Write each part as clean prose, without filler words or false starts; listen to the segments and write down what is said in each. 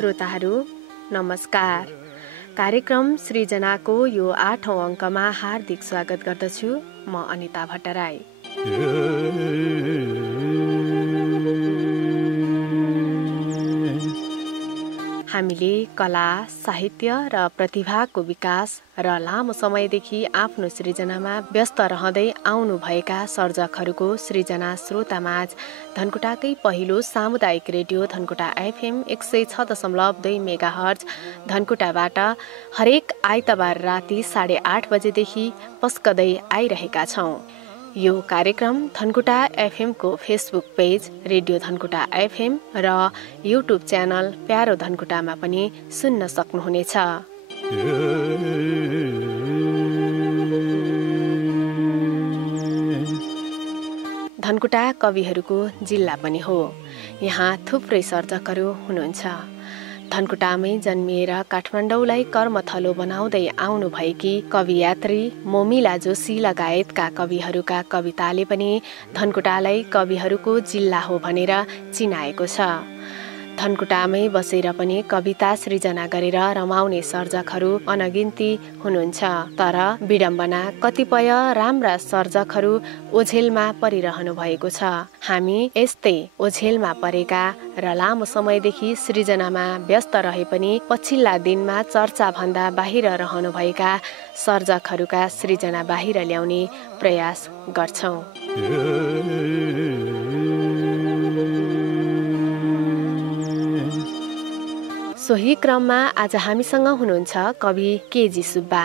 श्रोताहरू नमस्कार। कार्यक्रम सृजनाको यो 8औं अङ्कमा हार्दिक स्वागत गर्दछु। म अनिता भट्टराई। हामीले कला, साहित्य र प्रतिभाको विकास र लामो समयदेखि आफ्नो सृजनामा व्यस्त रहँदै आउनुभएका सर्जकहरूको सृजना श्रोतामाझ धनकुटाकै पहिलो सामुदायिक रेडियो धनकुटा FM 106.2 मेगाहर्ज धनकुटाबाट हरेक आइतबार राति 8:30 बजेदेखि पस्कदै आइरहेका छौं। यो कार्यक्रम धनकुटा FM को Facebook page radio Dhankuta FM र युट्युब च्यानल प्यारो धनकुटामा पनि सुन्न सक्नुहुनेछ। धनकुटा कविहरूको जिल्ला पनि हो। यहाँ थुप्रै सर्जकहरू हुनुहुन्छ। धनकुटामै जन्मिएर काठमाडौँलाई कर्मथलो बनाउँदै आउनुभएकी कवियात्री मोमिला जोशी लगायतका कविहरूका कविताले पनि धनकुटालाई कविहरूको जिल्ला हो भनेर चिनाएको छ। धनकुटामै बसेर पनि कविता सृजना गरेर रमाउने सर्जकहरू अनगिन्ती हुनुहुन्छ। तर विडम्बना कतिपय राम्रा सर्जकहरू ओझेलमा परिरहनु भएको छ। हामी यस्तै ओझेलमा परेका र लामो समयदेखि सृजनामा व्यस्त रहे पनि पछिल्ला दिनमा चर्चा भन्दा बाहिर रहनुभएका सर्जकहरूका सृजना बाहिर ल्याउने प्रयास गर्छौं। सोही क्रममा आज हामीसँग हुनुहुन्छ कवि केजी सुब्बा।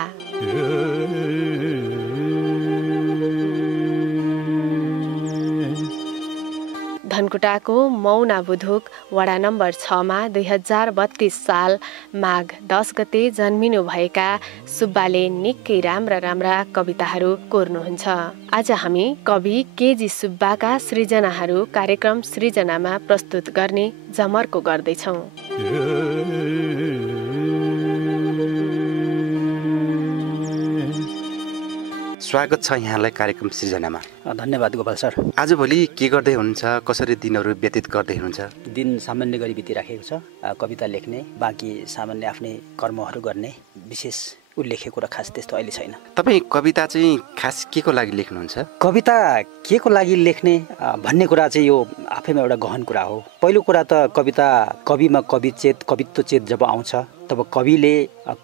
धनकुटाको मौना बुधुक वडा नम्बर 6 मा 2032 साल माघ 10 गते जन्मिनु भएका सुब्बाले निकै राम्रा कविताहरू कोर्नुहुन्छ। आज हामी कवि केजी सुब्बाका सृजनाहरू कार्यक्रम सृजनामा प्रस्तुत गर्ने जमर्को गर्दैछौँ। स्वागत छ यहाँलाई कार्यक्रम सृजनामा। धन्यवाद गोपाल सर। आजभोलि के गर्दै हुनुहुन्छ? कसरी दिनहरू व्यतीत गर्दै हुनुहुन्छ? दिन सामान्य गरी बितिराखेको छ। कविता लेख्ने, बाँकी सामान्य आफ्नै कर्महरू गर्ने, विशेष उल्लेखेको र खास त्यस्तो अहिले छैन। तपाईँ कविता चाहिँ खास के को लागि लेख्नुहुन्छ? कविता के को लागि लेख्ने भन्ने कुरा चाहिँ यो आफैमा एउटा गहन कुरा हो। पहिलो कुरा त कविता कविमा कवित्व चेत जब आउँछ तब कविले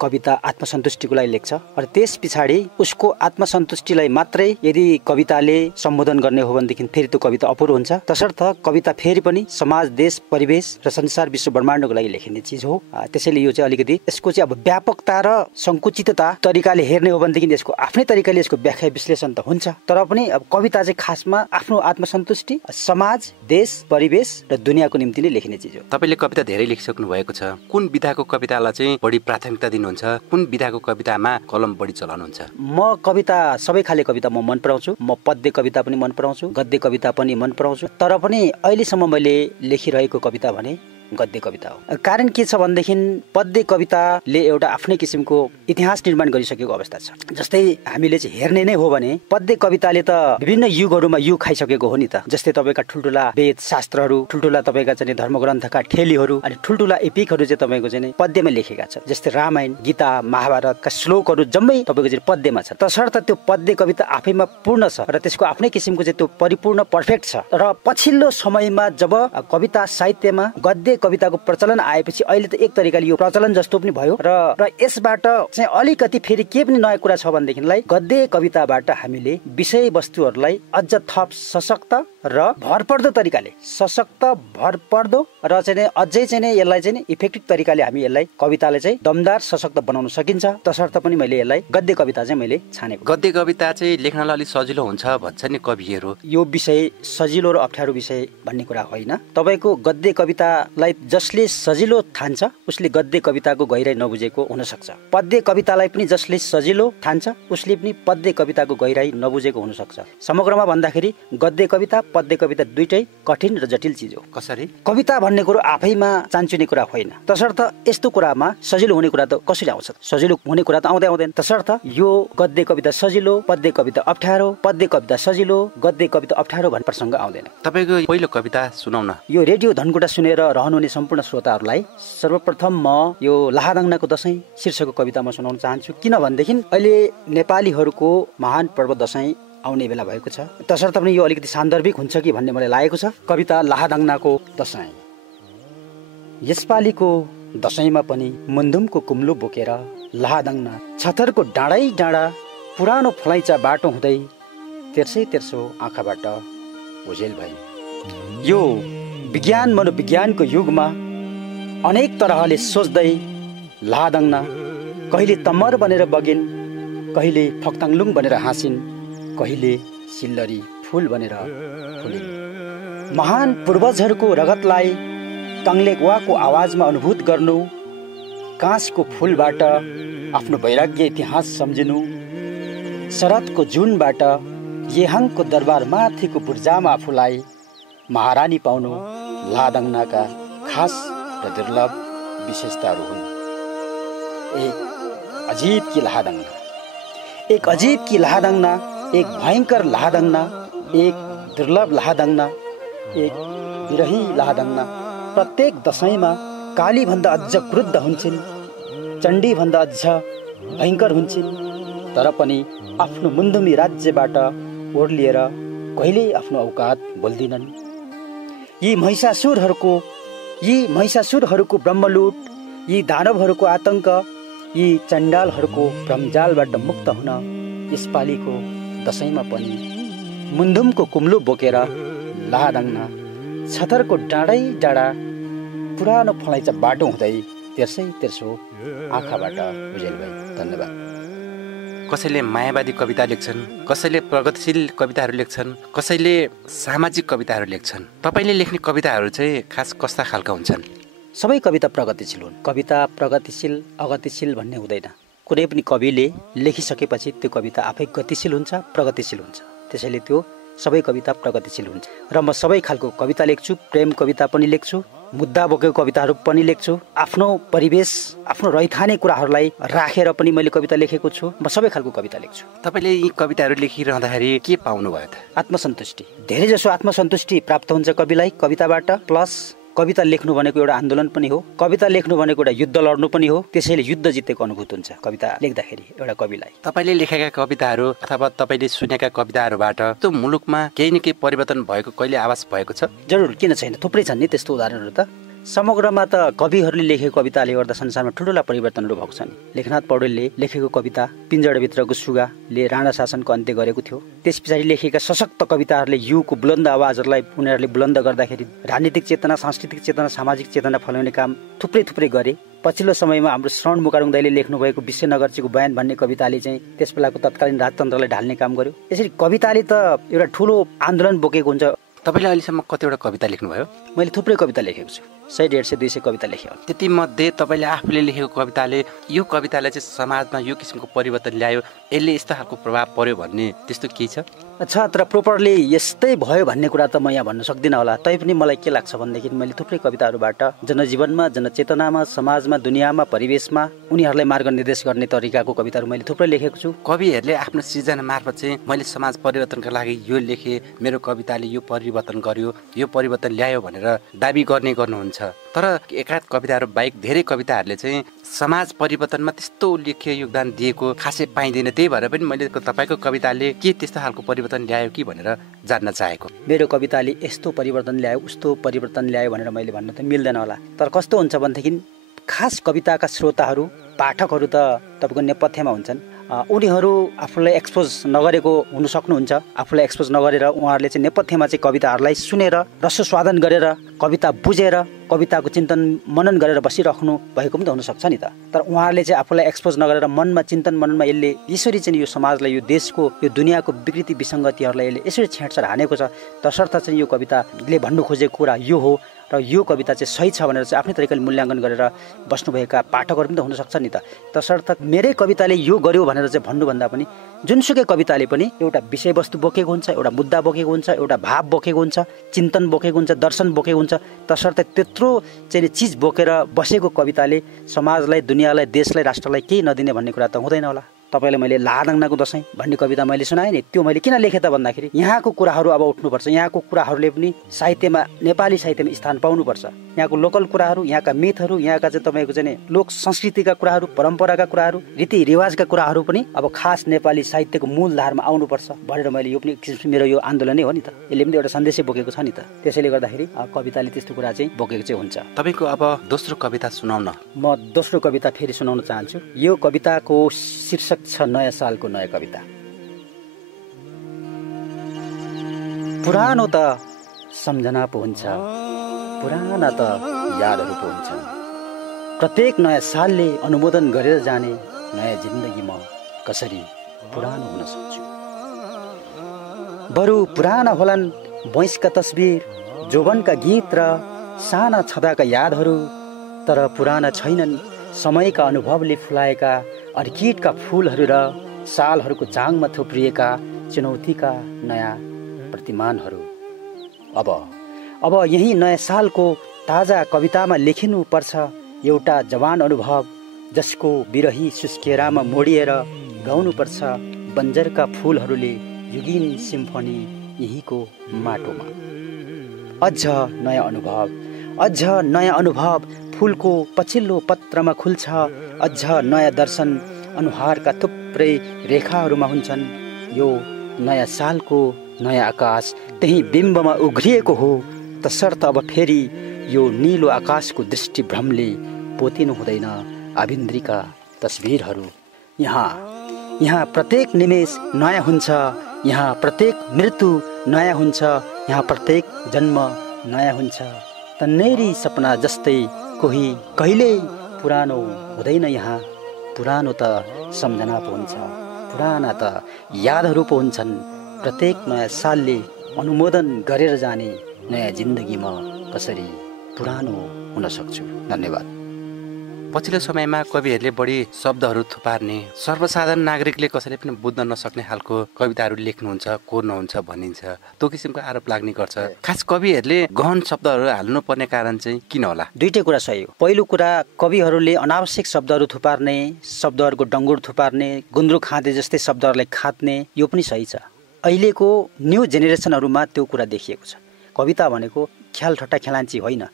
कविता आत्मसन्तुष्टिको लागि लेख्छ र त्यस पछाडि उसको आत्मसन्तुष्टिलाई मात्रै यदि कविताले सम्बोधन गर्ने हो भनेदेखि फेरि त्यो कविता अपुरो हुन्छ। तसर्थ कविता फेरि पनि समाज, देश, परिवेश र संसार विश्व ब्रह्माण्डको लागि लेखिने चिज हो। त्यसैले यो चाहिँ अलिकति यसको चाहिँ अब व्यापकता र संकुचितता तरिकाले हेर्ने हो भनेदेखि यसको आफ्नै तरिकाले यसको व्याख्या विश्लेषण त हुन्छ। तर पनि अब कविता चाहिँ खासमा आफ्नो आत्मसन्तुष्टि, समाज, देश, परिवेश र दुनियाँको निम्ति नै लेखिने चिज हो। तपाईँले कविता धेरै लेखिसक्नु भएको छ। कुन विधाको कवितालाई चाहिँ बढी प्राथमिकता दिनुहुन्छ? कुन विधाको कवितामा कलम बढी चलाउनुहुन्छ? म कविता सबै खाले कविता म मन पराउँछु। म पद्य कविता पनि मन पराउँछु, गद्य कविता पनि मन पराउँछु। तर पनि अहिलेसम्म मैले लेखिरहेको कविता भने गद्य कविता हो। कारण के छ भनेदेखि पद्य कविताले एउटा आफ्नै किसिमको इतिहास निर्माण गरिसकेको अवस्था छ। जस्तै हामीले चाहिँ हेर्ने नै हो भने पद्य कविताले त विभिन्न युगहरूमा युग खाइसकेको हो नि त। जस्तै तपाईँका ठुल्ठुला वेद शास्त्रहरू, ठुल्ठुला तपाईँका चाहिँ धर्मग्रन्थका ठेलीहरू अनि ठुल्ठुला एपिकहरू चाहिँ तपाईँको चाहिँ पद्यमा लेखेका छ। जस्तै रामायण, गीता, महाभारतका श्लोकहरू जम्मै तपाईँको चाहिँ पद्यमा छ। तसर्थ त्यो पद्य कविता आफैमा पूर्ण छ र त्यसको आफ्नै किसिमको चाहिँ त्यो परिपूर्ण पर्फेक्ट छ। र पछिल्लो समयमा जब कविता साहित्यमा गद्य कविताको प्रचलन आएपछि अहिले त एक तरिकाले यो प्रचलन जस्तो पनि भयो र यसबाट चाहिँ अलिकति फेरि के पनि नयाँ कुरा छ भनेदेखिलाई गद्य कविताबाट हामीले विषयवस्तुहरूलाई अझ थप सशक्त र भरपर्दो तरिकाले भरपर्दो र चाहिँ अझै चाहिँ यसलाई चाहिँ इफेक्टिभ तरिकाले हामी यसलाई कवितालाई चाहिँ दमदार सशक्त बनाउन सकिन्छ। तसर्थ पनि मैले यसलाई गद्य कविता चाहिँ मैले छानेको। गद्य कविता चाहिँ लेख्नलाई अलिक सजिलो हुन्छ भन्छ नि कविहरू। यो विषय सजिलो र अप्ठ्यारो विषय भन्ने कुरा होइन। तपाईँको गद्य कवितालाई जसले सजिलो ठान्छ उसले गद्य कविताको गहिराई नबुझेको हुन सक्छ। पद्य कवितालाई पनि जसले सजिलो ठान्छ उसले पनि पद्य कविताको गहिराई नबुझेको हुन सक्छ। समग्रमा भन्दाखेरि गद्य कविता पद्य कविता दुईटै कठिन र जटिल चिज हो। कसरी? कविता भन्ने कुरो आफैमा चान्चुने कुरा होइन। तसर्थ यस्तो कुरामा सजिलो हुने कुरा त कसरी आउँछ? सजिलो हुने कुरा त आउँदैन। तसर्थ यो गद्य कविता सजिलो, पद्य कविता अप्ठ्यारो, पद्य कविता सजिलो, गद्य कविता अप्ठ्यारो भन्ने प्रसङ्ग आउँदैन। तपाईको पहिलो कविता सुनाउन। यो रेडियो धनकुटा सुनेर रहनुहुने हुने सम्पूर्ण श्रोताहरूलाई सर्वप्रथम म यो लाहादाङ्नाको दशैं शीर्षकको कविता म सुनाउन चाहन्छु। किनभनेदेखि अहिले नेपालीहरूको महान पर्व दशैं आउने बेला भएको छ, तसर्थ पनि यो अलिकति सान्दर्भिक हुन्छ कि भन्ने मलाई लागेको छ। कविता लाहादाङ्नाको दशैं। यसपालिको दशैंमा पनि मुन्दुमको कुम्लो बोकेर लाहादाङ्ना छतरको डाँडै डाँडा पुरानो फलैचा बाटो हुँदै तेर्सो आँखाबाट ओझेल भई। यो विज्ञान मनोविज्ञानको युगमा अनेक तरहले सोच्दै लाहादाङ्ना कहिले तम्मर बनेर बगिन्, कहिले फक्ताङलुङ बनेर हाँसिन्, कहिले सिल्लरी फुल बनेर फुलिन्। महान पूर्वजहरूको रगतलाई तङ्लेकवाको आवाजमा अनुभूत गर्नु, काँसको फुलबाट आफ्नो वैराग्य इतिहास सम्झिनु, शरदको जुनबाट येहाङको दरबार माथिको बुर्जामा आफूलाई महारानी पाउनु लाहादाङ्नाका खास र दुर्लभ विशेषताहरू हुन्। एक अजीब की लाहादाङ्ना, एक अजीब की लाहादाङ्ना, एक भयंकर लाहादाङ्ना, एक दुर्लभ लाहादाङ्ना, एक विरही लाहादाङ्ना। प्रत्येक दशैंमा कालीभन्दा अझ क्रुद्ध हुन्छन्, चण्डीभन्दा अझ भयङ्कर हुन्छन्, तर पनि आफ्नो मुन्दुमी राज्यबाट ओर्लिएर कहिल्यै आफ्नो औकात बोल्दिनन्। यी महिषासुरहरूको ब्रह्मलुट, यी दानवहरूको आतंक, यी चण्डालहरूको भ्रमजालबाट मुक्त हुन यसपालिको दशैंमा पनि मुन्दुमको कुम्लो बोकेर लाहादाङ्ना छतरको डाँडै डाँडा पुरानो फलैचा बाटो हुँदै तेर्सो आँखाबाट उजेल भई। धन्यवाद। कसैले मायावादी कविता लेख्छन्, कसैले प्रगतिशील कविताहरू लेख्छन्, कसैले सामाजिक कविताहरू लेख्छन्। तपाईँले लेख्ने कविताहरू चाहिँ खास कस्ता खालका हुन्छन्? सबै कविता प्रगतिशील हुन्। कविता प्रगतिशील अगतिशील भन्ने हुँदैन। कुनै पनि कविले लेखिसकेपछि त्यो कविता आफै गतिशील हुन्छ, प्रगतिशील हुन्छ। त्यसैले त्यो सबै कविता प्रगतिशील हुन्छ। र म सबै खालको कविता लेख्छु। प्रेम कविता पनि लेख्छु, मुद्दा बोकेको कविताहरू पनि लेख्छु। आफ्नो परिवेश, आफ्नो रैथाने कुराहरूलाई राखेर पनि मैले कविता लेखेको छु। म सबै खालको कविता लेख्छु। तपाईँले यी कविताहरू लेखिरहँदाखेरि के पाउनुभयो त? आत्मसन्तुष्टि। धेरै जसो आत्मसन्तुष्टि प्राप्त हुन्छ कविलाई कविताबाट। प्लस कविता लेख्नु भनेको एउटा आन्दोलन पनि हो, कविता लेख्नु भनेको एउटा युद्ध लड्नु पनि हो। त्यसैले युद्ध जितेको अनुभूत हुन्छ कविता लेख्दाखेरि एउटा कविलाई। तपाईँले लेखेका कविताहरू अथवा तपाईँले सुनेका कविताहरूबाट त्यो मुलुकमा केही न केही परिवर्तन भएको कहिले आभास भएको छ? जरुर, किन छैन। थुप्रै छन् नि त्यस्तो उदाहरणहरू त। समग्रमा त कविहरूले लेखेको कविताले गर्दा संसारमा ठुल्ठुला परिवर्तनहरू भएको छन्। लेखनाथ पौडेलले लेखेको कविता पिञ्जडाभित्रको सुगाले राणा शासनको अन्त्य गरेको थियो। त्यस पछाडि लेखेका सशक्त कविताहरूले युगको बुलन्द आवाजहरूलाई उनीहरूले बुलन्द गर्दाखेरि राजनीतिक चेतना, सांस्कृतिक चेतना, सामाजिक चेतना फैलाउने काम थुप्रै गरे। पछिल्लो समयमा हाम्रो श्रवण मुकारुङ दाइले लेख्नुभएको विश्वनगरजीको बयान भन्ने कविताले चाहिँ त्यस बेलाको तत्कालीन राजतन्त्रलाई ढाल्ने काम गर्यो। यसरी कविताले त एउटा ठुलो आन्दोलन बोकेको हुन्छ। तपाईँले अहिलेसम्म कतिवटा कविता लेख्नुभयो? मैले थुप्रै कविता लेखेको छु। 100, 150, 200 कविता लेखेँ। त्यति मध्ये तपाईँले आफूले लेखेको कविताले यो कवितालाई चाहिँ समाजमा यो किसिमको परिवर्तन ल्यायो, यसले यस्तो खालको प्रभाव पर्यो भन्ने त्यस्तो केही छ? अच्छा, तर प्रोपरली यस्तै भयो भन्ने कुरा त म यहाँ भन्न सक्दिनँ होला। तैपनि मलाई के लाग्छ भनेदेखि मैले थुप्रै कविताहरूबाट जनजीवनमा, जनचेतनामा, समाजमा, दुनियाँमा, परिवेशमा उनीहरूलाई मार्गनिर्देश गर्ने तरिकाको कविताहरू मैले थुप्रै लेखेको छु। कविहरूले आफ्नो सृजना मार्फत चाहिँ मैले समाज परिवर्तनका लागि यो लेखेँ, मेरो कविताले यो परिवर्तन गर्यो, यो परिवर्तन ल्यायो भनेर दाबी गर्नुहुन्छ। तर एकाध कविताहरू बाहेक धेरै कविताहरूले चाहिँ समाज परिवर्तनमा त्यस्तो उल्लेख्य योगदान दिएको खासै पाइँदैन। त्यही भएर पनि मैले तपाईँको कविताले के त्यस्तो खालको परिवर्तन ल्यायो कि भनेर जान्न चाहेको। मेरो कविताले यस्तो परिवर्तन ल्यायो, उस्तो परिवर्तन ल्यायो भनेर मैले भन्न त मिल्दैन होला। तर कस्तो हुन्छ भनेदेखि खास कविताका श्रोताहरू, पाठकहरू त तपाईँको नेपथ्यमा हुन्छन्। उनीहरू आफूलाई एक्सपोज नगरेको हुन सक्नुहुन्छ। आफूलाई एक्सपोज नगरेर उहाँहरूले चाहिँ नेपथ्यमा चाहिँ कविताहरूलाई सुनेर रसस्वादन गरेर कविता बुझेर कविताको चिन्तन मनन गरेर बसिराख्नु भएको पनि त हुनसक्छ नि त। तर उहाँहरूले चाहिँ आफूलाई एक्सपोज नगरेर मनमा चिन्तन मननमा यसले यसरी चाहिँ यो समाजलाई, यो देशको, यो दुनियाँको विकृति विसङ्गतिहरूलाई यसले यसरी छेडछाड हानेको छ। तसर्थ चाहिँ यो कविताले भन्नु खोजेको कुरा यो हो र यो कविता चाहिँ सही छ भनेर चाहिँ आफ्नै तरिकाले मूल्याङ्कन गरेर बस्नुभएका पाठकहरू पनि त हुनसक्छ नि त। तसर्थ मेरै कविताले यो गर्यो भनेर चाहिँ भन्नुभन्दा पनि जुनसुकै कविताले पनि एउटा विषयवस्तु बोकेको हुन्छ, एउटा मुद्दा बोकेको हुन्छ, एउटा भाव बोकेको हुन्छ, चिन्तन बोकेको हुन्छ, दर्शन बोकेको हुन्छ। तसर्थ त्यत्रो चाहिँ चिज बोकेर बसेको कविताले समाजलाई, दुनियाँलाई, देशलाई, राष्ट्रलाई केही नदिने भन्ने कुरा त हुँदैन होला। तपाईँलाई मैले लाहादाङ्नाको दशैं भन्ने कविता मैले सुनाएँ नि, त्यो मैले किन लेखेँ त भन्दाखेरि यहाँको कुराहरू अब उठ्नुपर्छ। यहाँको कुराहरूले पनि साहित्यमा, नेपाली साहित्यमा स्थान पाउनुपर्छ। यहाँको लोकल कुराहरू, यहाँका मिथहरू, यहाँका चाहिँ तपाईँको चाहिँ लोक संस्कृतिका कुराहरू, परम्पराका कुराहरू, रीतिरिवाजका कुराहरू पनि अब खास नेपाली साहित्यको मूल धारमा आउनुपर्छ भनेर मैले यो पनि मेरो यो आन्दोलनै हो नि त। यसले पनि एउटा सन्देशै बोकेको छ नि त। त्यसैले गर्दाखेरि कविताले त्यस्तो कुरा चाहिँ बोकेको चाहिँ हुन्छ। तपाईँको अब दोस्रो कविता सुनाउन। म दोस्रो कविता फेरि सुनाउन चाहन्छु। यो कविताको शीर्षक छ नयाँ सालको नयाँ कविता। पुरानो त सम्झना पो हुन्छ, पुराना त यादहरू पो हुन्छ। प्रत्येक नयाँ सालले अनुमोदन गरेर जाने नयाँ जिन्दगीमा कसरी पुरानो हुन सक्छु। बरु पुराना होलान् वैंशका तस्बिर, जोवनका गीत र साना छँदाका यादहरू, तर पुराना छैनन् समयका अनुभवले फुलाएका अर्किडका फुलहरू र सालहरूको चाङमा थुप्रिएका चुनौतीका नयाँ प्रतिमानहरू। अब यही नयाँ सालको ताजा कवितामा लेखिनु पर्छ एउटा जवान अनुभव, जसको विरही सुस्केरामा मोडिएर गाउनुपर्छ बन्जरका फुलहरूले युगिन सिम्फनी यहीको माटोमा। अझ नयाँ अनुभव, अझ नयाँ अनुभव फुलको पछिल्लो पत्रमा खुल्छ। अझ नयाँ दर्शन अनुहारका थुप्रै रेखाहरूमा हुन्छन्। यो नयाँ सालको नयाँ आकाश त्यही बिम्बमा उघ्रिएको हो, तसर्थ अब फेरि यो नीलो आकाशको दृष्टिभ्रमले पोतिनु हुँदैन आभिन्द्रिका तस्बिरहरू। यहाँ प्रत्येक निमेष नयाँ हुन्छ, यहाँ प्रत्येक मृत्यु नयाँ हुन्छ, यहाँ प्रत्येक जन्म नयाँ हुन्छ। तन्नेरी सपना जस्तै कोही कहिल्यै पुरानो हुँदैन। यहाँ पुरानो त सम्झना पो हुन्छ, पुराना त यादहरू पो हुन्छन्। प्रत्येक नयाँ सालले अनुमोदन गरेर जाने नयाँ जिन्दगीमा कसरी पुरानो हुन सक्छु। धन्यवाद। पछिल्लो समयमा कविहरूले बढी शब्दहरू थुपार्ने, सर्वसाधारण नागरिकले कसैले पनि बुझ्न नसक्ने खालको कविताहरू लेख्नुहुन्छ, कोर्नुहुन्छ भनिन्छ। त्यो किसिमको आरोप लाग्ने गर्छ। खास कविहरूले गहन शब्दहरू हाल्नुपर्ने कारण चाहिँ किन होला? दुईटै कुरा सही हो। पहिलो कुरा, कविहरूले अनावश्यक शब्दहरू थुपार्ने, शब्दहरूको डङ्गुर थुपार्ने, गुन्द्रुक खाँदे जस्तै शब्दहरूलाई खात्ने, यो पनि सही छ। अहिलेको न्यू जेनेरेसनहरूमा त्यो कुरा देखिएको छ। कविता भनेको ख्याल ठट्टा खेलाञ्ची होइन।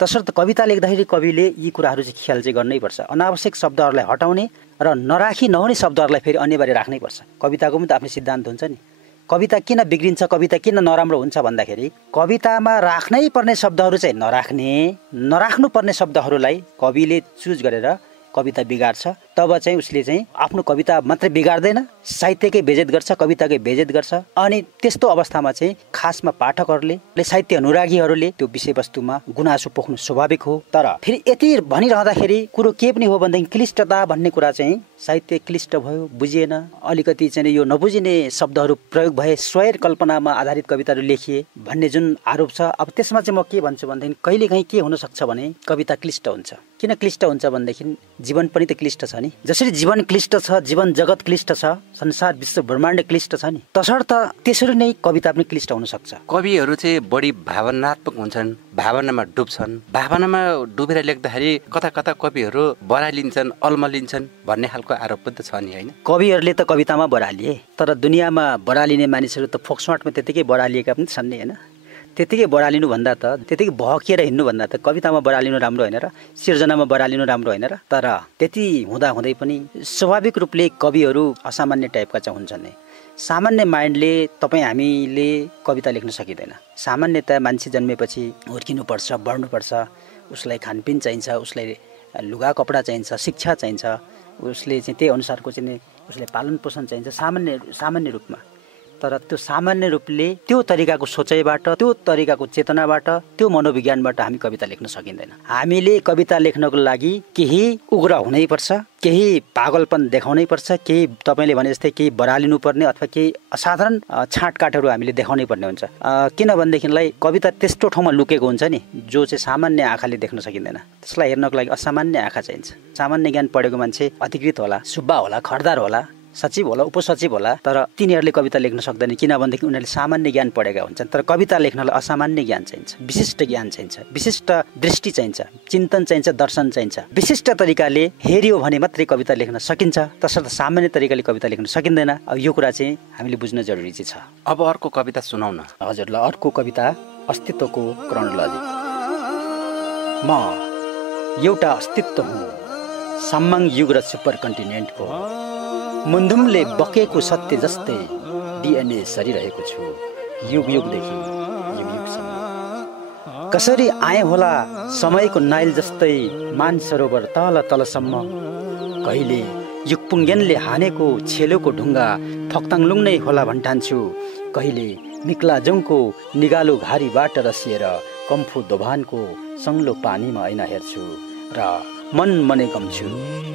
तसर्थ कविता लेख्दाखेरि कविले यी कुराहरू चाहिँ ख्याल चाहिँ गर्नैपर्छ। अनावश्यक शब्दहरूलाई हटाउने र नराखी नहुने शब्दहरूलाई फेरि अनिवार्य राख्नैपर्छ। कविताको पनि त आफ्नो सिद्धान्त हुन्छ नि। कविता किन बिग्रिन्छ, कविता किन नराम्रो हुन्छ भन्दाखेरि कवितामा राख्नै पर्ने शब्दहरू चाहिँ नराख्नु पर्ने शब्दहरूलाई कविले चुज गरेर कविता बिगाड्छ। तब चाहिँ उसले चाहिँ आफ्नो कविता मात्रै बिगार्दैन, साहित्यकै बेइज्जत गर्छ, कविताकै बेइज्जत गर्छ। अनि त्यस्तो अवस्थामा चाहिँ खासमा पाठकहरूले, साहित्य अनुरागीहरूले त्यो विषयवस्तुमा गुनासो पोख्नु स्वाभाविक हो। तर फेरि यति भनिरहँदाखेरि कुरो के पनि हो भनेदेखि क्लिष्टता भन्ने कुरा चाहिँ साहित्य क्लिष्ट भयो, बुझिएन। अलिकति चाहिँ यो नबुझिने शब्दहरू प्रयोग भए, स्वैर कल्पनामा आधारित कविताहरू लेखिए भन्ने जुन आरोप छ। अब त्यसमा चाहिँ म के भन्छु भनेदेखि कहिलेकाहीँ के हुन सक्छ भने कविता क्लिष्ट हुन्छ। किन क्लिष्ट हुन्छ भनेदेखि जीवन पनि त क्लिष्ट छ नि। जसरी जीवन क्लिष्ट छ, जीवन जगत क्लिष्ट छ, संसार विश्व ब्रह्माण्ड क्लिष्ट छ नि, तसर्थ त्यसरी नै कविता पनि क्लिष्ट हुन सक्छ। कविहरू चाहिँ बढी भावनात्मक हुन्छन्, भावनामा डुब्छन्। भावनामा डुबेर लेख्दाखेरि कता कता कविहरू बरालिन्छन्, अल्मलिन्छन् भन्ने खालको आरोप पनि त छ नि, होइन? कविहरूले त कवितामा बरालिए, तर दुनियाँमा बरालिने मानिसहरू त फोक्समार्टमा त्यतिकै बरालिएका पनि छन् नि, होइन? त्यतिकै बरालिनु भन्दा त, त्यतिकै भकिएर हिँड्नु भन्दा त कवितामा बरालिनु राम्रो होइन र सिर्जनामा बरालिनु राम्रो होइन र? तर त्यति हुँदै पनि स्वाभाविक रूपले कविहरू असामान्य टाइपका चाहिँ हुन्छन् नि। सामान्य माइन्डले हामीले कविता लेख्न सकिँदैन। सामान्यतया मान्छे जन्मेपछि हुर्किनुपर्छ, बढ्नुपर्छ, उसलाई खानपिन चाहिन्छ, उसलाई लुगा कपडा चाहिन्छ, शिक्षा चाहिन्छ, उसले चाहिँ त्यही अनुसारको चाहिँ उसले पालन पोषण चाहिन्छ सामान्य रूपमा। तर त्यो सामान्य रूपले त्यो तरिकाको सोचाइबाट, त्यो तरिकाको चेतनाबाट, त्यो मनोविज्ञानबाट हामी कविता लेख्न सकिँदैन। हामीले कविता लेख्नको लागि केही उग्र हुनैपर्छ, केही पागलपन देखाउनै पर्छ, केही तपाईँले भने जस्तै केही बरालिनु पर्ने अथवा केही असाधारण छाँटकाटहरू हामीले देखाउनै पर्ने हुन्छ। किनभनेदेखिलाई कविता त्यस्तो ठाउँमा लुकेको हुन्छ नि जो चाहिँ सामान्य आँखाले देख्न सकिँदैन। त्यसलाई हेर्नको लागि असामान्य आँखा चाहिन्छ। सामान्य ज्ञान पढेको मान्छे अधिकृत होला, सुब्बा होला, खर्दार होला, सचिव होला, उपसचिव होला, तर तिनीहरूले कविता लेख्न सक्दैन। किनभनेदेखि उनीहरूले सामान्य ज्ञान पढेका हुन्छन्। तर कविता लेख्नलाई असामान्य ज्ञान चाहिन्छ, विशिष्ट ज्ञान चाहिन्छ, विशिष्ट दृष्टि चाहिन्छ, चिन्तन चाहिन्छ, दर्शन चाहिन्छ। विशिष्ट तरिकाले हेरियो भने मात्रै कविता लेख्न सकिन्छ, तसर्थ सामान्य तरिकाले कविता लेख्न सकिँदैन। अब यो कुरा चाहिँ हामीले बुझ्न जरुरी चाहिँ छ। अब अर्को कविता सुनाउन। हजुर, ल अर्को कविता अस्तित्वको क्रोनोलोजी। म एउटा अस्तित्व हुँ साम्माङ युग र सुपर कन्टिनेन्टको। मुन्धुमले बकेको सत्य जस्तै डिएनए सरिरहेको छु युग युगदेखि युग युगसम्म। कसरी आए होला समयको नाइल जस्तै मानसरोवर तल तलसम्म। कहिले युगपुङ्गेनले हानेको छेलोको ढुङ्गा फक्ताङलुङ नै होला भन्ठान्छु। कहिले मिक्लाजङको निगालो घारीबाट रसिएर कम्फू दोभानको सङ्लो पानीमा ऐना हेर्छु र मन मने गम्छु।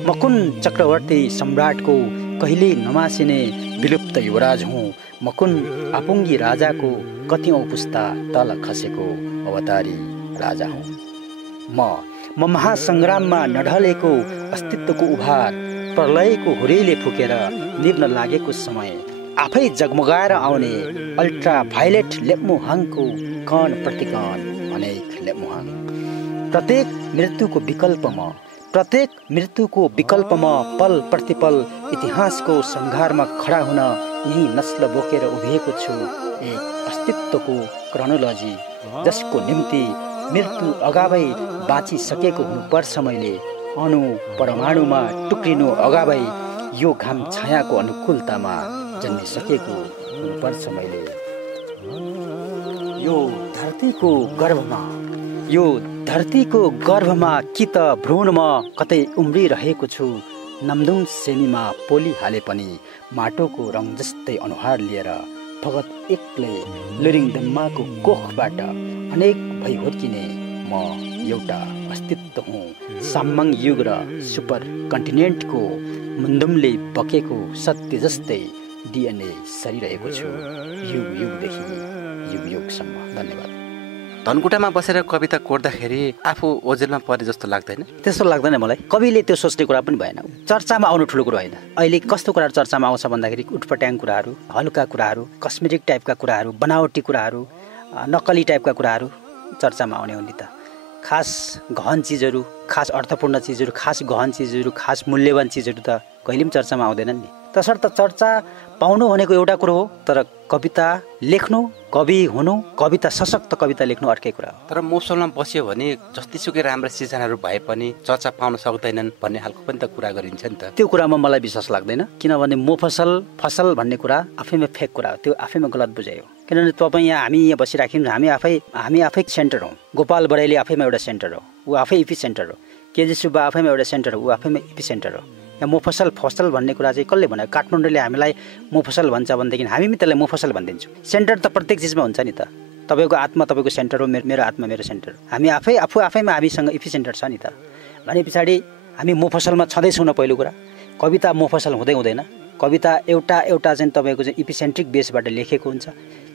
म कुन चक्रवर्ती सम्राटको कहिले नमासिने विलुप्त युवराज हुँ। म कुन आपुङ्गी राजाको कतिौँ पुस्ता तल खसेको अवतारी राजा हुँ। म महासङ्ग्राममा नढलेको अस्तित्वको उभार प्रलयको हुरीले फुकेर निभ्न लागेको समय आफै जगमगाएर आउने अल्ट्रा भाइलेट लेप्मुहाङको कण प्रतिकण अनेक लेप्मुहाङ। प्रत्येक मृत्युको विकल्पमा पल प्रतिपल इतिहासको सङ्घारमा खडा हुन यही नस्ल बोकेर उभिएको छु। एक अस्तित्वको क्रोनोलोजी जसको निम्ति मृत्यु अगावै बाँचिसकेको हुनुपर्छ मैले। अणु परमाणुमा टुक्रिनु अगावै यो घाम छायाको अनुकूलतामा जन्मिसकेको हुनुपर्छ मैले। यो धरतीको गर्भमा कि त भ्रूणमा कतै उम्रिरहेको छु। नमदुङ सेमीमा पोली हाले पनि माटोको रङ जस्तै अनुहार लिएर भगत एक्लै लुरिङदम्माको कोखबाट अनेक भई हुर्किने म एउटा अस्तित्व हुँ साम्माङ युग र सुपर कन्टिनेन्टको। मुन्धुमले बकेको सत्य जस्तै डिएनए सरिरहेको छु युग युगदेखि युग युगसम्म। धन्यवाद। धनकुटामा बसेर कविता कोर्दाखेरि आफू ओझेलमा परे जस्तो लाग्दैन? त्यस्तो लाग्दैन मलाई। कविले त्यो सोच्ने कुरा पनि भएन। चर्चामा आउनु ठुलो कुरो होइन। अहिले कस्तो कुराहरू चर्चामा आउँछ भन्दाखेरि उटपट्याङ कुराहरू, हल्का कुराहरू, कस्मेटिक टाइपका कुराहरू, बनावटी कुराहरू, नक्कली टाइपका कुराहरू चर्चामा आउने हो नि त। खास गहन चिजहरू, खास अर्थपूर्ण चिजहरू, खास गहन चिजहरू, खास मूल्यवान चिजहरू त कहिले पनि चर्चामा आउँदैनन् नि। तसर्थ चर्चा पाउनु भनेको एउटा कुरो हो, तर कविता लेख्नु, कवि हुनु, कविता सशक्त कविता लेख्नु अर्कै कुरा हो। तर मोफसलमा बस्यो भने जतिसुकै राम्रा सिर्जनाहरू भए पनि चर्चा पाउन सक्दैनन् भन्ने खालको पनि त कुरा गरिन्छ नि त। त्यो कुरामा मलाई विश्वास लाग्दैन। किनभने फसल भन्ने कुरा आफैमा फेक कुरा हो। त्यो आफैमा गलत बुझाइ हो। किनभने तपाईँ हामी यहाँ बसिराख्यौँ, हामी आफै सेन्टर हौँ। गोपाल बराइली आफैमा एउटा सेन्टर हो, ऊ आफै इपी सेन्टर हो। केजी सुब्बा आफैमा एउटा सेन्टर हो, ऊ आफैमा इपी सेन्टर हो। यहाँ मोफसल भन्ने कुरा चाहिँ कसले भन्यो? काठमाडौँले हामीलाई मोफसल भन्छ भनेदेखि हामी पनि त्यसलाई मोफसल भनिदिन्छौँ। सेन्टर त प्रत्येक चिजमा हुन्छ नि त। तपाईँको आत्मा तपाईँको सेन्टर हो, मेरो आत्मा मेरो सेन्टर हो। हामी आफैमा हामीसँग इपी सेन्टर छ नि त। भने पछाडि हामी मोफसलमा छँदैछौँ न। पहिलो कुरा कविता मोफसल हुँदैन। कविता एउटा चाहिँ तपाईँको चाहिँ इपिसेन्ट्रिक बेसबाट लेखेको हुन्छ।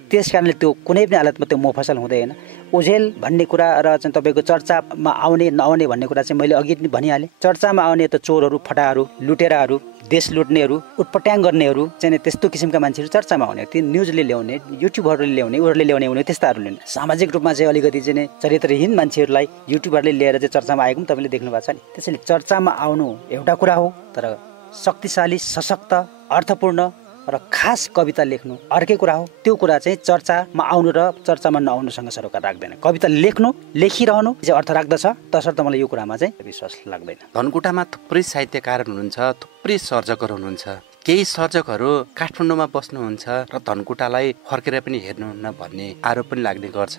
त्यस कारणले त्यो कुनै पनि हालतमा त्यो मोफसल हुँदैन। ओझेल भन्ने कुरा र चाहिँ तपाईँको चर्चामा आउने नआउने भन्ने कुरा चाहिँ मैले अघि पनि भनिहालेँ। चर्चामा आउने त चोरहरू, फटाहरू, लुटेराहरू, देश लुट्नेहरू, उटपट्याङ गर्नेहरू चाहिँ त्यस्तो किसिमका मान्छेहरू चर्चामा आउने। त्यो न्युजले ल्याउने, युट्युबहरूले ल्याउने, उनीहरूले ल्याउने हुने त्यस्ताहरू ल्याउने। सामाजिक रूपमा चाहिँ अलिकति चाहिँ चरित्रहीन मान्छेहरूलाई युट्युबरले ल्याएर चाहिँ चर्चामा आएको पनि तपाईँले देख्नु भएको छ नि। त्यसैले चर्चामा आउनु एउटा कुरा हो, तर शक्तिशाली, सशक्त, अर्थपूर्ण र खास कविता लेख्नु अर्कै कुरा हो। त्यो कुरा चाहिँ चर्चामा आउनु र चर्चामा नआउनुसँग सरोकार राख्दैन। कविता लेखिरहनु चाहिँ अर्थ राख्दछ। तसर्थ मलाई यो कुरामा चाहिँ विश्वास लाग्दैन। धनकुटामा थुप्रै साहित्यकार हुनुहुन्छ, थुप्रै सर्जकहरू हुनुहुन्छ। केही सर्जकहरू काठमाडौँमा बस्नुहुन्छ र धनकुटालाई फर्केर पनि हेर्नुहुन्न भन्ने आरोप पनि लाग्ने गर्छ।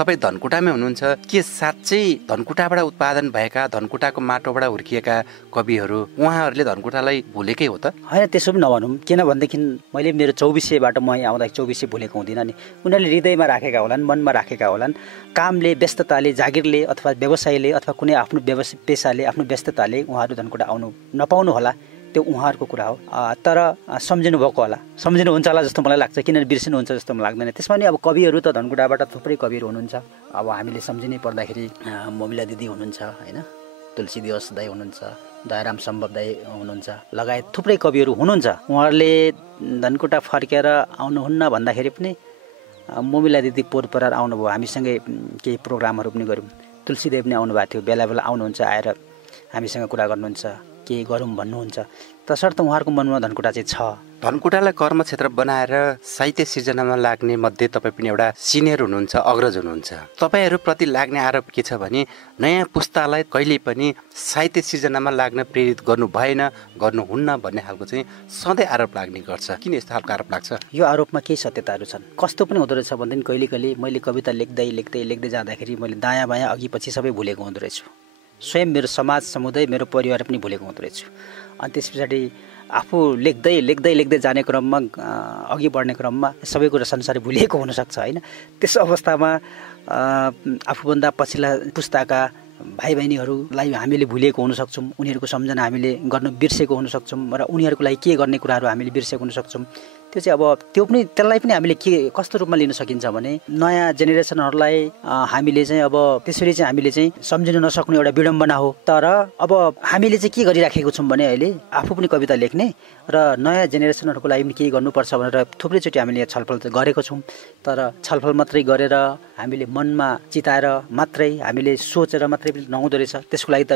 तपाईँ धनकुटामै हुनुहुन्छ के साँच्चै धनकुटाबाट उत्पादन भएका, धनकुटाको माटोबाट हुर्किएका कविहरू उहाँहरूले धनकुटालाई भुलेकै हो त? होइन, त्यसो पनि नभनौँ। किनभनेदेखि मैले मेरो 2400बाट म यहाँ आउँदाखेरि 2400 भुलेको हुँदिनँ नि। उनीहरूले हृदयमा राखेका होलान्, मनमा राखेका होलान्। कामले, व्यस्तताले, जागिरले अथवा व्यवसायले अथवा कुनै आफ्नो पेसाले, आफ्नो व्यस्तताले उहाँहरू धनकुटा आउनु नपाउनु होला, त्यो उहाँहरूको कुरा हो। तर सम्झिनु भएको होला, सम्झिनुहुन्छ होला जस्तो मलाई लाग्छ। किनभने बिर्सिनुहुन्छ जस्तो मलाई लाग्दैन। त्यसमा नि अब कविहरू त धनकुटाबाट थुप्रै कविहरू हुनुहुन्छ। अब हामीले सम्झिनै पर्दाखेरि मोमिला दिदी हुनुहुन्छ, होइन, तुलसी दिवस दाई हुनुहुन्छ, दयाराम सम्भव दाई हुनुहुन्छ, लगायत थुप्रै कविहरू हुनुहुन्छ। उहाँहरूले धनकुटा फर्केर आउनुहुन्न भन्दाखेरि पनि मोमिला दिदी पोहोर आउनुभयो। हामीसँगै केही प्रोग्रामहरू पनि गऱ्यौँ। तुलसीदेव पनि आउनुभएको थियो। बेला बेला आउनुहुन्छ, आएर हामीसँग कुरा गर्नुहुन्छ, के गरौँ भन्नुहुन्छ। तसर्थ उहाँहरूको मनमा धनकुटा चाहिँ छ। धनकुटालाई कर्मक्षेत्र बनाएर साहित्य सिर्जनामा लाग्ने मध्ये तपाईँ पनि एउटा सिनियर हुनुहुन्छ, अग्रज हुनुहुन्छ। तपाईँहरूप्रति लाग्ने आरोप के छ भने नयाँ पुस्तालाई कहिले पनि साहित्य सिर्जनामा लाग्न प्रेरित गर्नु भएन, गर्नुहुन्न भन्ने खालको चाहिँ सधैँ आरोप लाग्ने गर्छ। किन यस्तो खालको आरोप लाग्छ? यो आरोपमा केही सत्यताहरू छन्। कस्तो पनि हुँदो रहेछ भनेदेखि कहिले कहिले मैले कविता लेख्दै जाँदाखेरि मैले दायाँ बायाँ अघि पछि सबै भुलेको हुँदो रहेछु। स्वयं मेरो समाज, समुदाय, मेरो परिवार पनि भुलेको हुँदो रहेछु। अनि त्यस पछाडि आफू लेख्दै जाने क्रममा, अघि बढ्ने क्रममा सबै कुरा संसारै भुलिएको हुनसक्छ होइन। त्यस अवस्थामा आफूभन्दा पछिल्ला पुस्ताका भाइ बहिनीहरूलाई हामीले भुलिएको हुनसक्छौँ, उनीहरूको सम्झना हामीले गर्न बिर्सेको हुनसक्छौँ र उनीहरूको लागि के गर्ने कुराहरू हामीले बिर्सेको हुनसक्छौँ। त्यो चाहिँ अब त्यसलाई पनि हामीले के कस्तो रूपमा लिन सकिन्छ भने नयाँ जेनेरेसनहरूलाई हामीले चाहिँ अब त्यसरी चाहिँ हामीले चाहिँ सम्झिन नसक्ने एउटा विडम्बना हो। तर अब हामीले चाहिँ के गरिराखेको छौँ भने अहिले आफू पनि कविता लेख्ने र नयाँ जेनेरेसनहरूको लागि पनि केही गर्नुपर्छ भनेर थुप्रैचोटि हामीले छलफल गरेको छौँ। तर छलफल मात्रै गरेर हामीले मनमा चिताएर मात्रै हामीले सोचेर मात्रै पनि नहुँदो रहेछ। त्यसको लागि त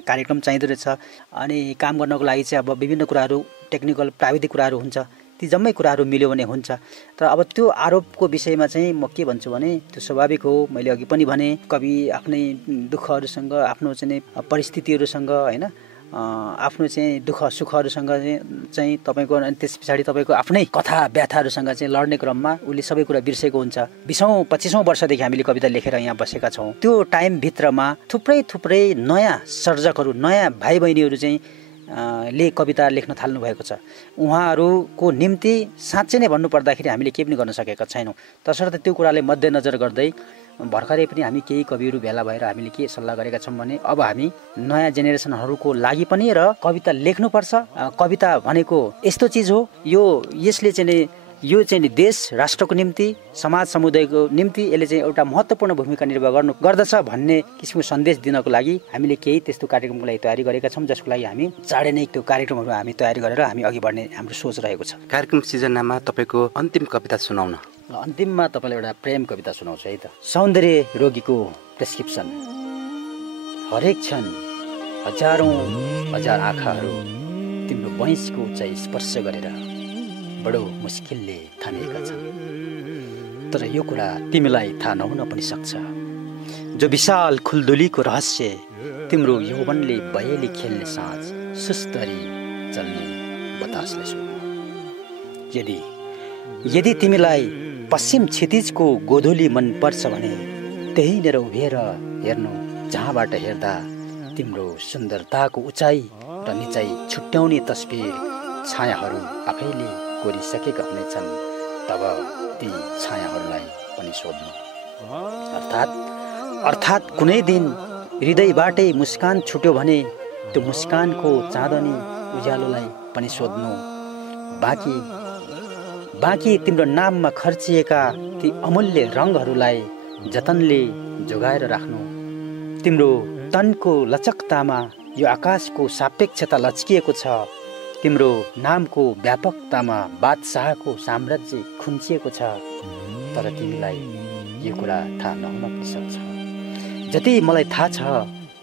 कार्यक्रम चाहिँदो रहेछ। अनि काम गर्नको लागि चाहिँ अब विभिन्न कुराहरू, टेक्निकल प्राविधिक कुराहरू हुन्छ, ती जम्मै कुराहरू मिल्यो भने हुन्छ। तर अब त्यो आरोपको विषयमा चाहिँ म के भन्छु भने त्यो स्वाभाविक हो। मैले अघि पनि भने कवि आफ्नै दुःखहरूसँग, आफ्नो चाहिँ परिस्थितिहरूसँग होइन, आफ्नो चाहिँ दुःख सुखहरूसँग चाहिँ तपाईँको, अनि त्यस पछाडि तपाईँको आफ्नै कथा व्याथाहरूसँग चाहिँ लड्ने क्रममा उसले सबै कुरा बिर्सेको हुन्छ। 20औं-25औं वर्षदेखि हामीले कविता लेखेर यहाँ बसेका छौँ। त्यो टाइमभित्रमा थुप्रै नयाँ सर्जकहरू, नयाँ भाइ बहिनीहरू चाहिँ ले कविता लेख्न थाल्नु भएको छ। उहाँहरूको निम्ति साँच्चै नै भन्नुपर्दाखेरि हामीले केही पनि गर्न सकेका छैनौँ। तसर्थ त्यो कुराले मध्यनजर गर्दै भर्खरै पनि हामी केही कविहरू भेला भएर हामीले के सल्लाह गरेका छौँ भने अब हामी नयाँ जेनेरेसनहरूको लागि पनि र कविता लेख्नुपर्छ। कविता भनेको यस्तो चिज हो, यसले चाहिँ यो चाहिँ देश राष्ट्रको निम्ति, समाज समुदायको निम्ति यसले चाहिँ एउटा महत्त्वपूर्ण भूमिका निर्वाह गर्दछ भन्ने किसिमको सन्देश दिनको लागि हामीले केही त्यस्तो कार्यक्रमको लागि तयारी गरेका छौँ, जसको लागि हामी चाँडै नै त्यो कार्यक्रमहरू हामी तयारी गरेर हामी अघि बढ्ने हाम्रो सोच रहेको छ। कार्यक्रम सिर्जनामा तपाईँको अन्तिम कविता सुनाउन। अन्तिममा तपाईँलाई एउटा प्रेम कविता सुनाउँछु है त। सौन्दर्य रोगीको प्रेस्क्रिप्सन। हरेक क्षण हजार आँखाहरू तिम्रो बैंसको उचाइ स्पर्श गरेर बडो मुस्किलले थामिएका छन्। तर यो कुरा तिमीलाई थाहा नहुन पनि सक्छ। जो विशाल खुलदुलीको रहस्य तिम्रो यौवनले बयली खेल्ने साँझ सुस्तरी चल्ने बतासले सुन्नु। यदि तिमीलाई पश्चिम क्षितिजको गोधुली मन पर्छ भने त्यहीँनिर उभिएर हेर्नु, जहाँबाट हेर्दा तिम्रो सुन्दरताको उचाइ र निचाइ छुट्याउने तस्बिर छायाहरू आफैले कोरिसकेका हुनेछन्। तब ती छायाहरूलाई पनि सोध्नु। अर्थात् कुनै दिन हृदयबाटै मुस्कान छुट्यो भने त्यो मुस्कानको चाँदनी उज्यालोलाई पनि सोध्नु। बाँकी तिम्रो नाममा खर्चिएका ती अमूल्य रङहरूलाई जतनले जोगाएर राख्नु। तिम्रो तनको लचकतामा यो आकाशको सापेक्षता लचकिएको छ। तिम्रो नामको व्यापकतामा बादशाहको साम्राज्य खुम्चिएको छ। तर तिमीलाई यो कुरा थाहा नहुन पनि सक्छ। जति मलाई थाहा छ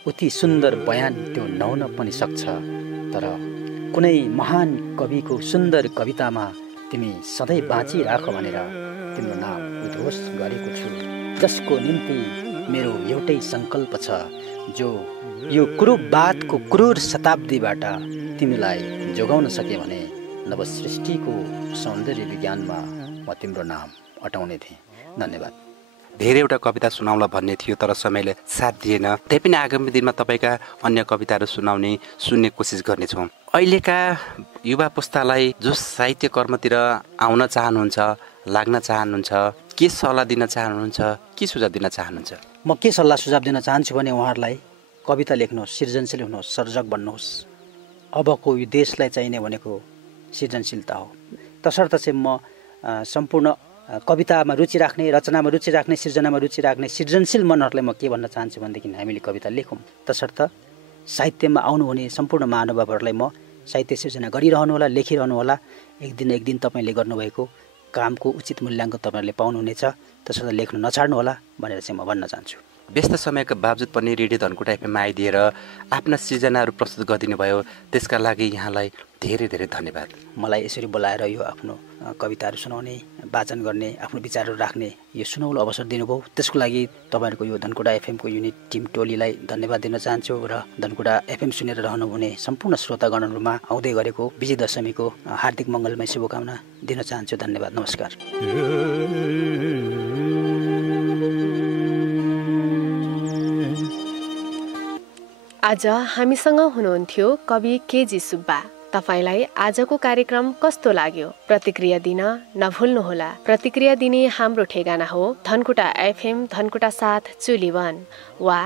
उति सुन्दर बयान त्यो नहुन पनि सक्छ। तर कुनै महान कविको सुन्दर कवितामा तिमी सधैँ बाँचिराख भनेर तिम्रो नाम उद्घोष गरेको छु, जसको निम्ति मेरो एउटै सङ्कल्प छ, जो यो क्रूरवादको क्रूर शताब्दीबाट तिमीलाई जोगाउन सके भने नवसृष्टिको सौन्दर्य विज्ञानमा म तिम्रो नाम अटाउने थिएँ। धन्यवाद। धेरैवटा कविता सुनाउला भन्ने थियो, तर समयले साथ दिएन। त्यही पनि आगामी दिनमा तपाईँका अन्य कविताहरू सुन्ने कोसिस गर्नेछौँ। अहिलेका युवा पुस्तालाई जो साहित्य कर्मतिर आउन चाहनुहुन्छ, लाग्न चाहनुहुन्छ, के सल्लाह दिन चाहनुहुन्छ, के सुझाव दिन चाहनुहुन्छ? म के सल्लाह सुझाव दिन चाहन्छु भने उहाँहरूलाई कविता लेख्नुहोस्, सृजनशील हुनुहोस्, सर्जक बन्नुहोस्। अबको यो देशलाई चाहिने भनेको सृजनशीलता हो। तसर्थ चाहिँ म सम्पूर्ण कवितामा रुचि राख्ने, रचनामा रुचि राख्ने, सृजनामा रुचि राख्ने सृजनशील मनहरूलाई म के भन्न चाहन्छु भनेदेखि हामीले कविता लेखौँ। तसर्थ साहित्यमा आउनुहुने सम्पूर्ण महानुभावहरूलाई म साहित्य सृजना गरिरहनु होला, लेखिरहनु होला। एक दिन तपाईँले गर्नुभएको कामको उचित मूल्याङ्कन तपाईँहरूले पाउनुहुनेछ। तसर्थ लेख्न नछाड्नु होला भनेर चाहिँ म भन्न चाहन्छु। व्यस्त समयको बावजुद पनि रेडियो धनकुटा एफएममा आइदिएर आफ्ना सृजनाहरू प्रस्तुत गरिदिनु भयो। त्यसका लागि यहाँलाई धेरै धेरै धन्यवाद। मलाई यसरी बोलाएर यो आफ्नो कविताहरू सुनाउने, वाचन गर्ने, आफ्नो विचारहरू राख्ने यो सुनौलो अवसर दिनुभयो। त्यसको लागि तपाईँहरूको यो धनकुटा एफएमको युनिट टिम टोलीलाई धन्यवाद दिन चाहन्छु र धनकुटा एफएम सुनेर रहनुहुने सम्पूर्ण श्रोतागणहरूमा आउँदै गरेको विजय दशमीको हार्दिक मङ्गलमय शुभकामना दिन चाहन्छु। धन्यवाद, नमस्कार। आज हामीसँग हुनुहुन्थ्यो कवि केजी सुब्बा। तपाईलाई आजको कार्यक्रम कस्तो लाग्यो? प्रतिक्रिया दिन नभुल्नुहोला। प्रतिक्रिया दिने हाम्रो ठेगाना हो धनकुटा एफएम धनकुटा 7 चुलीवन वा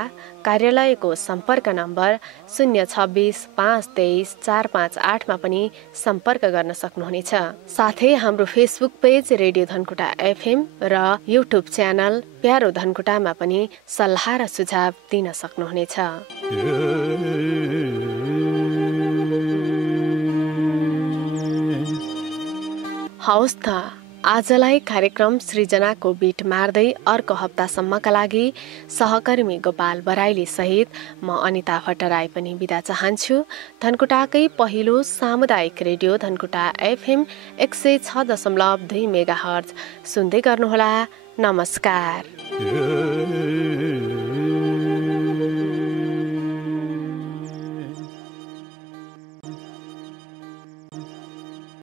कार्यालयको सम्पर्क नम्बर 026 523 458 मा पनि सम्पर्क गर्न सक्नुहुनेछ। साथै हाम्रो Facebook page radio Dhankuta FM र युट्युब च्यानल प्यारो धनकुटामा पनि सल्लाह र सुझाव दिन सक्नुहुनेछ। हवस् त, आजलाई कार्यक्रम सृजनाको बिट मार्दै अर्को हप्तासम्मका लागि सहकर्मी गोपाल बराइली सहित म अनिता भट्टराई पनि बिदा चाहन्छु। धनकुटाकै पहिलो सामुदायिक रेडियो धनकुटा एफएम 106.2 मेगाहर्ज सुन्दै गर्नुहोला। नमस्कार।